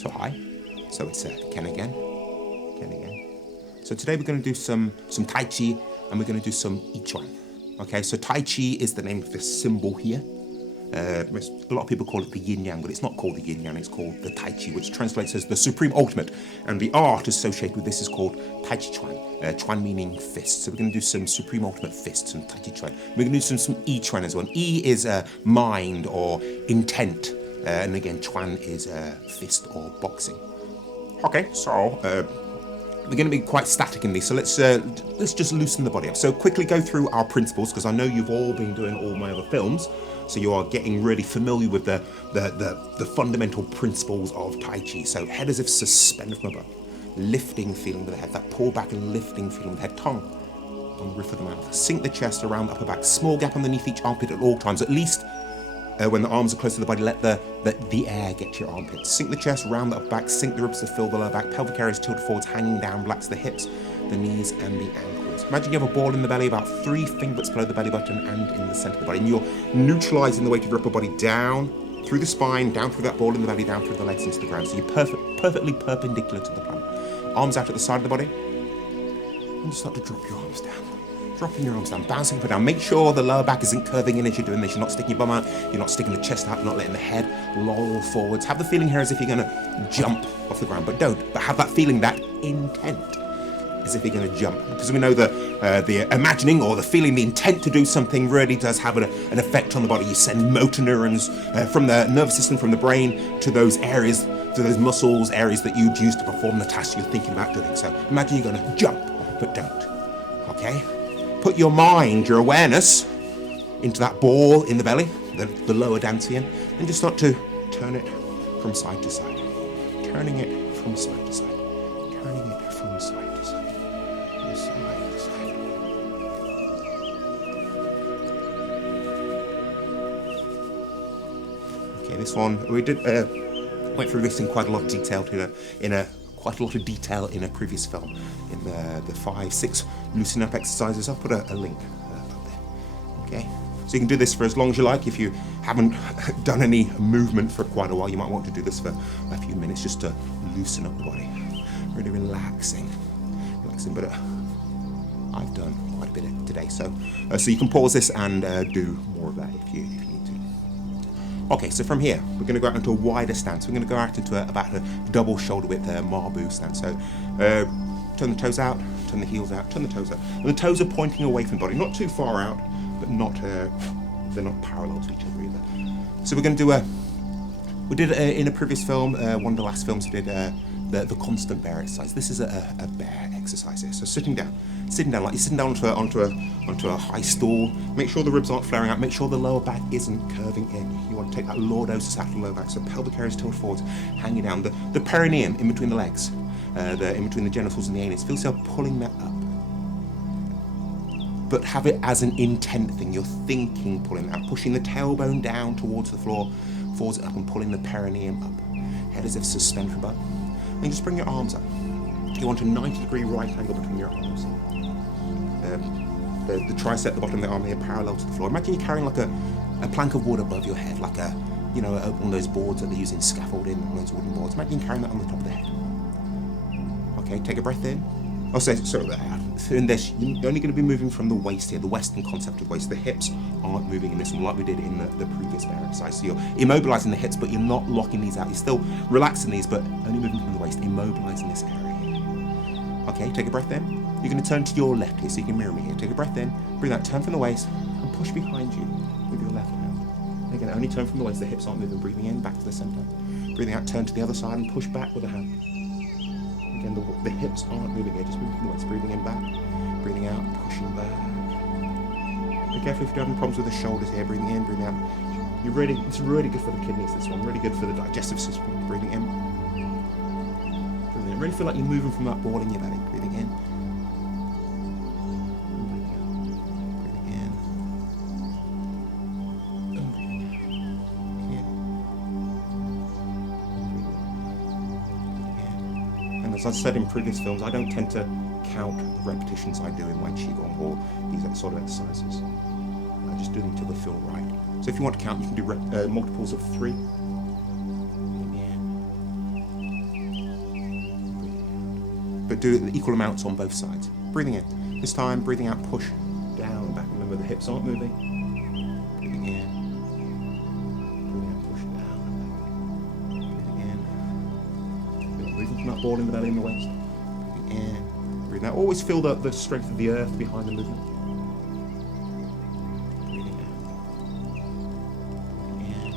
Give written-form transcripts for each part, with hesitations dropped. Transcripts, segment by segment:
So hi. So it's Ken again. So today we're going to do some Tai Chi, and we're going to do some I Chuan. Okay, so Tai Chi is the name of this symbol here. A lot of people call it the yin yang, but it's not called the yin yang, it's called the Tai Chi, which translates as the supreme ultimate. And the art associated with this is called Tai Chi Chuan. Chuan meaning fist. So we're going to do some supreme ultimate fists and Tai Chi Chuan. We're going to do some I Chuan as well. I is mind or intent. And again, Chuan is fist or boxing. Okay, so we're going to be quite static in these, so let's just loosen the body up. So quickly go through our principles, because I know you've all been doing all my other films, so you are getting really familiar with the fundamental principles of Tai Chi. So head as if suspended from above, lifting feeling with the head, that pull back and lifting feeling with the head, tongue on the roof of the mouth, sink the chest around the upper back, small gap underneath each armpit at all times, at least when the arms are close to the body, let the air get to your armpits. Sink the chest, round the upper back, sink the ribs to fill the lower back, pelvic area is tilted forwards, hanging down, relax the hips, the knees and the ankles. Imagine you have a ball in the belly about 3 fingertips below the belly button and in the center of the body. And you're neutralizing the weight of your upper body down through the spine, down through that ball in the belly, down through the legs into the ground. So you're perfectly perpendicular to the planet. Arms out at the side of the body. And you start to drop your arms down. Dropping your arms down, bouncing up and down. Make sure the lower back isn't curving in as you're doing this. You're not sticking your bum out. You're not sticking the chest out. You're not letting the head loll forwards. Have the feeling here as if you're going to jump off the ground, but don't. But have that feeling, that intent, as if you're going to jump. Because we know that the imagining or the feeling, the intent to do something really does have an effect on the body. You send motor neurons from the nervous system, from the brain, to those areas, to those muscles, areas that you'd use to perform the task you're thinking about doing. So imagine you're going to jump, but don't. Okay? Put your mind, your awareness, into that ball in the belly, the lower dantian, and just start to turn it from side to side. Turning it from side to side. Turning it from side to side. From side to side. Okay, this one, we did went through this in quite a lot of detail in a previous film, in the 5-6 loosen up exercises. I'll put a link up there. Okay, so you can do this for as long as you like. If you haven't done any movement for quite a while, you might want to do this for a few minutes just to loosen up the body. Really relaxing. But I've done quite a bit today, so you can pause this and do more of that if you need to. Okay, so from here, we're going to go out into a wider stance. We're going to go out into about a double shoulder width Marbu stance. So turn the toes out, turn the heels out, turn the toes out. And the toes are pointing away from the body, not too far out, but they're not parallel to each other either. So we're going to do we did in a previous film, one of the last films, we did the constant bear exercise. This is a bear exercise here. So sitting down like you're sitting down onto a high stool. Make sure the ribs aren't flaring out. Make sure the lower back isn't curving in. You want to take that lordosis out of the lower back. So pelvic area is tilted forwards, hanging down. The perineum in between the legs, in between the genitals and the anus. Feel yourself pulling that up. But have it as an intent thing. You're thinking pulling that, pushing the tailbone down towards the floor, forwards it up and pulling the perineum up. Head as if suspended from above. Then just bring your arms up. You want a 90-degree right angle between your arms. The tricep at the bottom of the arm here parallel to the floor. Imagine you're carrying like a plank of wood above your head, like one of those boards that they use in scaffolding, one of those wooden boards. Imagine you're carrying that on the top of the head. Okay, take a breath in. In this, you're only going to be moving from the waist here, the Western concept of waist. The hips aren't moving in this one like we did in the previous bear exercise. So you're immobilizing the hips, but you're not locking these out. You're still relaxing these, but only moving from the waist, immobilizing this area here. Okay, take a breath in. You're going to turn to your left here, so you can mirror me here. Take a breath in, breathe out, turn from the waist, and push behind you with your left hand. Again, only turn from the waist, the hips aren't moving. Breathing in, back to the center. Breathing out, turn to the other side and push back with a hand. Again, the hips aren't moving here, just moving from the waist. Breathing in, back. Breathing out, pushing back. Be careful if you're having problems with the shoulders here. Breathing in, breathing out. It's really good for the kidneys, this one. Really good for the digestive system. Breathing in. Breathing in. Really feel like you're moving from that ball in your belly. Breathing in. As I said in previous films, I don't tend to count the repetitions I do in my Qigong or these sort of exercises. I just do them until they feel right. So if you want to count, you can do multiples of 3. In, do it in equal amounts on both sides. Breathing in. This time, breathing out, push down and back. Remember, the hips aren't moving. Breathing in. Breathing out, push down and back. Breathing in. Moving from that ball in the belly and the waist. Breathing in. Breathing out. Always feel the strength of the earth behind the movement. Breathing out. Breathing in.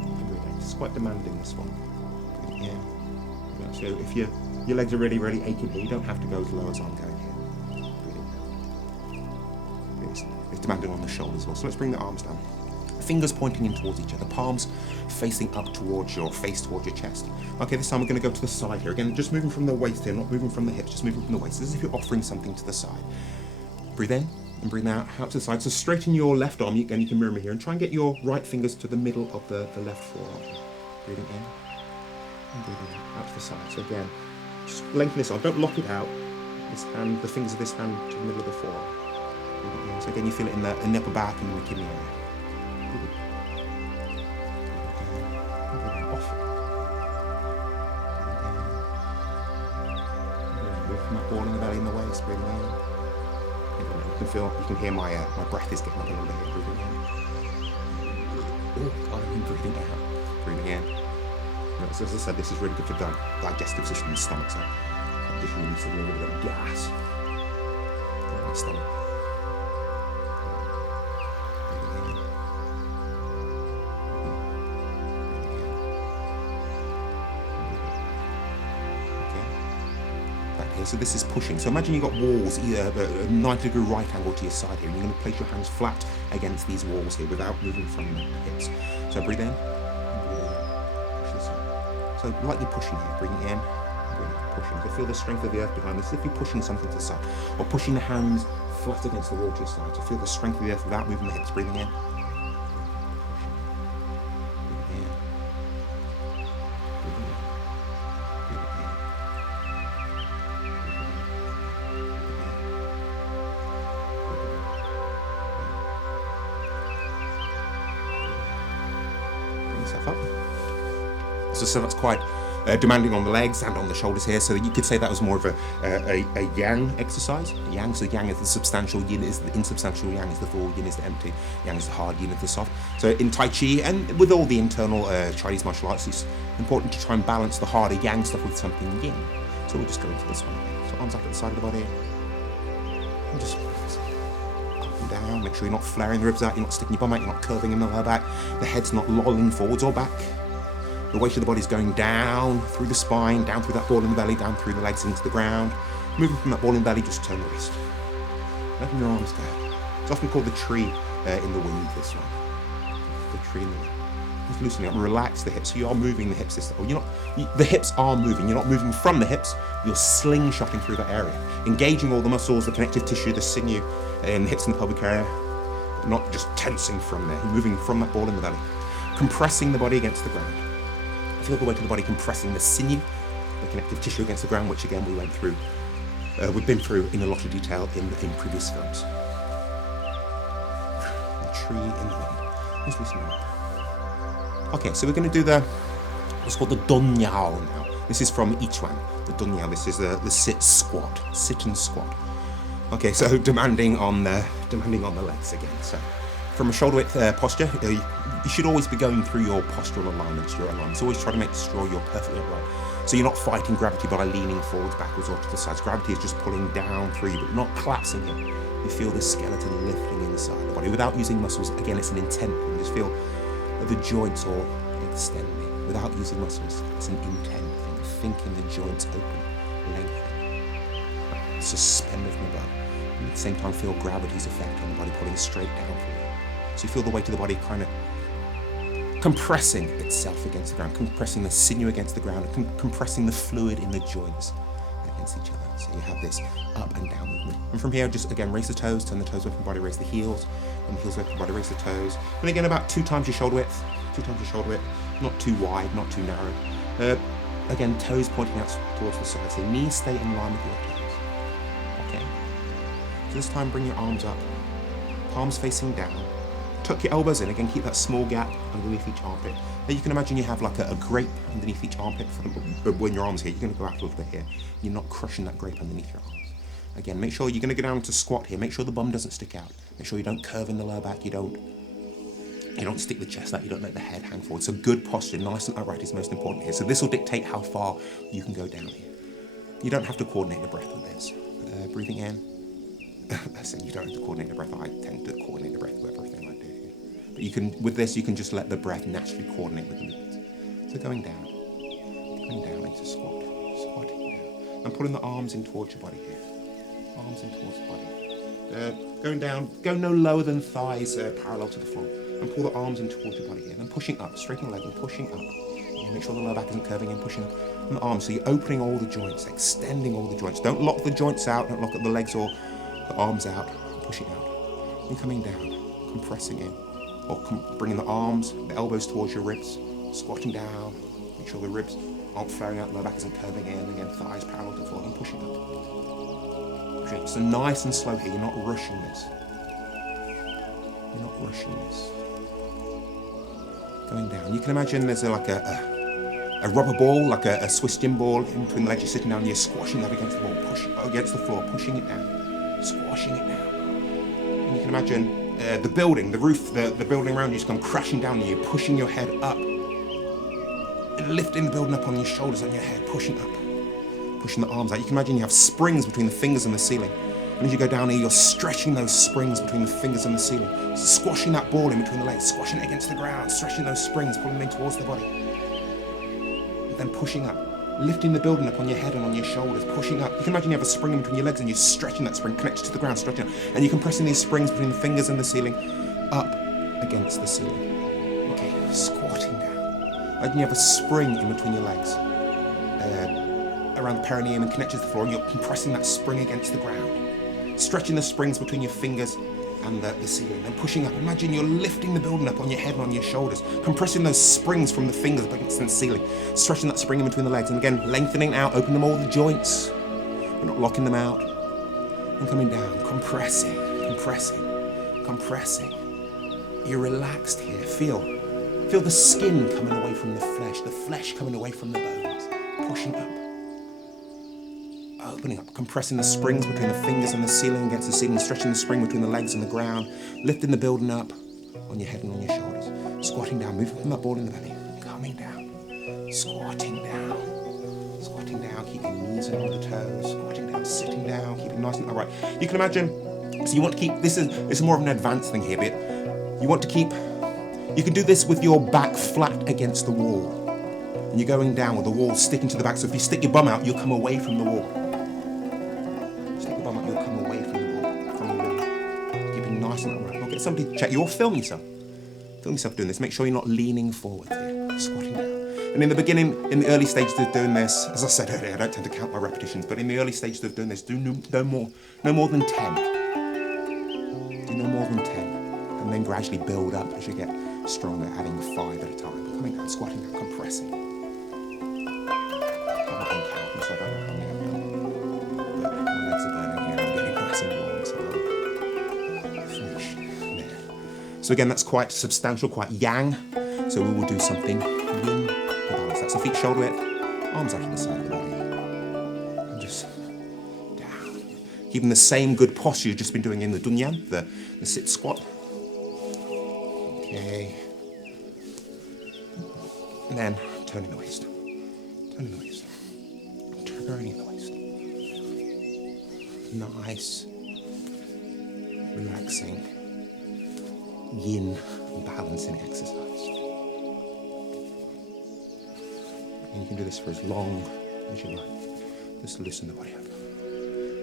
And breathing out. It's quite demanding, this one. Breathing in. So if your legs are really, really aching here, you don't have to go as low as I'm going here. It's demanding on the shoulders as well. So let's bring the arms down. Fingers pointing in towards each other, palms facing up towards your face, towards your chest. Okay, this time we're going to go to the side here. Again, just moving from the waist here, not moving from the hips, just moving from the waist. This is as if you're offering something to the side. Breathe in and breathe out to the side. So straighten your left arm, again you can mirror me here, and try and get your right fingers to the middle of the left forearm. Breathing in. And breathing out to the side. So again, just lengthen this arm. Don't lock it out. This hand, the fingers of this hand to the middle of the forearm. Breathing in. So again, you feel it in the upper back and in the kidney area. Breathing in. And breathing off. Breathing in. Move from that ball in the belly and the waist. Breathing in. You can hear my breath is getting up a little bit here. Breathing in. And breathing out. Breathing in. So as I said, this is really good for the digestive system and stomach, so I just release a little bit of gas in my stomach. Okay. Back here. So this is pushing. So imagine you've got walls, either a 90-degree right angle to your side here, and you're going to place your hands flat against these walls here without moving from the hips. So breathe in. So lightly pushing here, bringing in, pushing. So feel the strength of the earth behind this, as if you're pushing something to the side, or pushing the hands flat against the wall to your side. So feel the strength of the earth without moving the hips, breathing in. Bring yourself up. So that's quite demanding on the legs and on the shoulders here. So you could say that was more of a yang exercise. Yang, so yang is the substantial, yin is the insubstantial, yang is the full, yin is the empty, yang is the hard, yin is the soft. So in Tai Chi and with all the internal Chinese martial arts, it's important to try and balance the harder yang stuff with something yin. So we'll just go into this one. So arms up at the side of the body. And just up and down. Make sure you're not flaring the ribs out, you're not sticking your bum out, you're not curving in the lower back. The head's not lolling forwards or back. The weight of the body is going down through the spine, down through that ball in the belly, down through the legs into the ground. Moving from that ball in the belly, just turn the wrist. Letting your arms go. It's often called the tree in the wind, this one. The tree in the wind. Just loosening up and relax the hips. So you are moving the hips this time. The hips are moving. You're not moving from the hips. You're slingshotting through that area. Engaging all the muscles, the connective tissue, the sinew in the hips and the pelvic area. But not just tensing from there. You're moving from that ball in the belly. Compressing the body against the ground. Feel the weight of the body compressing the sinew, the connective tissue against the ground, which again we've been through in a lot of detail in previous films. The tree in the wind. Just loosen up. Okay, so we're going to do what's called the Donyao now. This is from Ichuan, the Donyao. This is the sit and squat. Okay, so demanding on the legs again. So from a shoulder width posture, you should always be going through your postural alignments, your alignments. Always try to make sure you're perfectly upright. So you're not fighting gravity by leaning forwards, backwards, or to the sides. Gravity is just pulling down through you, but not collapsing it. You feel the skeleton lifting inside the body without using muscles. Again, it's an intent thing. Just feel the joints all extending without using muscles. It's an intent thing. Thinking the joints open, lengthening, suspended from above. And at the same time, feel gravity's effect on the body pulling straight down from you. So you feel the weight of the body kind of compressing itself against the ground, compressing the sinew against the ground, compressing the fluid in the joints against each other. So you have this up and down movement. And from here, just again, raise the toes, turn the toes away from the body, raise the heels, and the heels away from the body, raise the toes. And again, about 2 times your shoulder width, not too wide, not too narrow. Again, toes pointing out towards the side, so knees stay in line with your toes. Okay. So this time, bring your arms up, palms facing down, tuck your elbows in. Again, keep that small gap underneath each armpit. Now you can imagine you have like a grape underneath each armpit when your arms here. You're going to go out a little bit here. You're not crushing that grape underneath your arms. Again, make sure you're going to go down to squat here. Make sure the bum doesn't stick out. Make sure you don't curve in the lower back. You don't stick the chest out. You don't let the head hang forward. So good posture, nice and upright is most important here. So this will dictate how far you can go down here. You don't have to coordinate the breath with this. Breathing in. So you don't have to coordinate the breath. I tend to coordinate the breath with everything I do here. But you can, with this, you can just let the breath naturally coordinate with the movements. So going down into squat, squatting down. I'm pulling the arms in towards your body here. Arms in towards the body. Going down, go no lower than thighs parallel to the floor. And pull the arms in towards your body here. And pushing up, straightening the leg and pushing up. And make sure the lower back isn't curving in, pushing up. And the arms, so you're opening all the joints, extending all the joints. Don't lock the joints out, don't lock the legs or the arms out, pushing out. And coming down, compressing in. Or bringing the arms, the elbows towards your ribs. Squatting down, make sure the ribs aren't flaring out, the lower back isn't curving in. Again, thighs parallel to the floor and pushing up. So nice and slow here, you're not rushing this. You're not rushing this. Going down. You can imagine there's like a rubber ball, like a Swiss gym ball in between the legs. You're sitting down and you're squashing that against the wall, against the floor, pushing it down, squashing it down. And you can imagine the building, the roof, the building around you just come crashing down and you're pushing your head up. And lifting the building up on your shoulders, on your head, pushing up, pushing the arms out. You can imagine you have springs between the fingers and the ceiling. And as you go down here, you're stretching those springs between the fingers and the ceiling. So squashing that ball in between the legs, squashing it against the ground, stretching those springs, pulling them in towards the body. And then pushing up, lifting the building up on your head and on your shoulders, pushing up. You can imagine you have a spring in between your legs and you're stretching that spring, connected to the ground, stretching it. And you're compressing these springs between the fingers and the ceiling, up against the ceiling. Okay, squatting down. Imagine you have a spring in between your legs, around the perineum and connected to the floor, and you're compressing that spring against the ground. Stretching the springs between your fingers and the ceiling, and pushing up. Imagine you're lifting the building up on your head and on your shoulders, compressing those springs from the fingers up against the ceiling, stretching that spring in between the legs, and again, lengthening out, opening all the joints, but not locking them out, and coming down, compressing, compressing, compressing. You're relaxed here. Feel the skin coming away from the flesh coming away from the bones, pushing up. Opening up, compressing the springs between the fingers and the ceiling against the ceiling, stretching the spring between the legs and the ground, lifting the building up on your head and on your shoulders, squatting down, moving from that ball in the belly, coming down, squatting down, keeping your knees on the toes, squatting down, sitting down, keeping nice and upright. You can imagine, so you want to keep, this is more of an advanced thing here, but you want to keep, you can do this with your back flat against the wall. And you're going down with the wall sticking to the back, so if you stick your bum out, you'll come away from the wall. You'll come away from the wall. Keeping nice and upright. Or get somebody to check you or film yourself. Film yourself doing this. Make sure you're not leaning forward here. Squatting down. And in the beginning, in the early stages of doing this, as I said earlier, I don't tend to count my repetitions, but in the early stages of doing this, do no more than 10. Do no more than 10. And then gradually build up as you get stronger, adding 5 at a time. Coming down, squatting down, compressing. I'm not in counting, so I don't know how many I've done. But my legs are burning here, I'm getting nice and warm, so I'll finish there. So again, that's quite substantial, quite yang. So we will do something yin to balance that. So feet shoulder width, arms out to the side of the body. And just down. Keeping the same good posture you've just been doing in the dunyan, the sit squat. Okay. And then turning the waist. Turning the waist. Turning the waist. Nice, relaxing, yin balancing exercise. And you can do this for as long as you like. Just loosen the body up.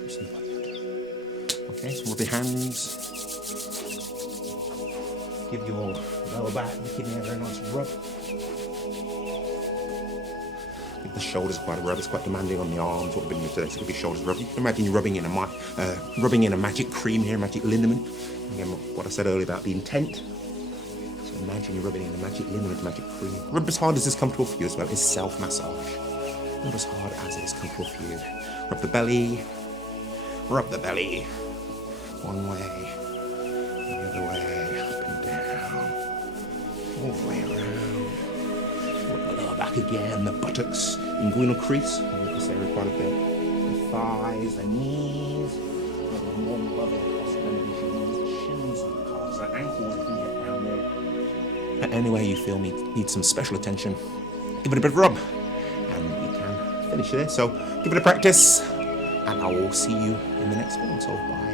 Loosen the body up. Okay, so rub your hands. Give your lower back and the kidney a very nice rub. Give the shoulders quite a rub. It's quite demanding on the arms. What we've been doing today, so give your shoulders a rub. You can imagine you're rubbing in a magic cream here, a magic liniment. Again, what I said earlier about the intent. So imagine you're rubbing in a magic liniment, magic cream. Rub as hard as is comfortable for you as well. It's self-massage. Rub as hard as it is comfortable for you. Rub the belly. Rub the belly. One way. The other way. Up and down. all the way around. Work the lower back again, the buttocks, inguinal crease. I need this area quite a bit. The thighs, the knees, the more above the cross-bending the shins, the calves, the ankles, if you can get down there. Anywhere you feel need some special attention, give it a bit of rub, and you can finish there. So give it a practice, and I will see you in the next one. So bye.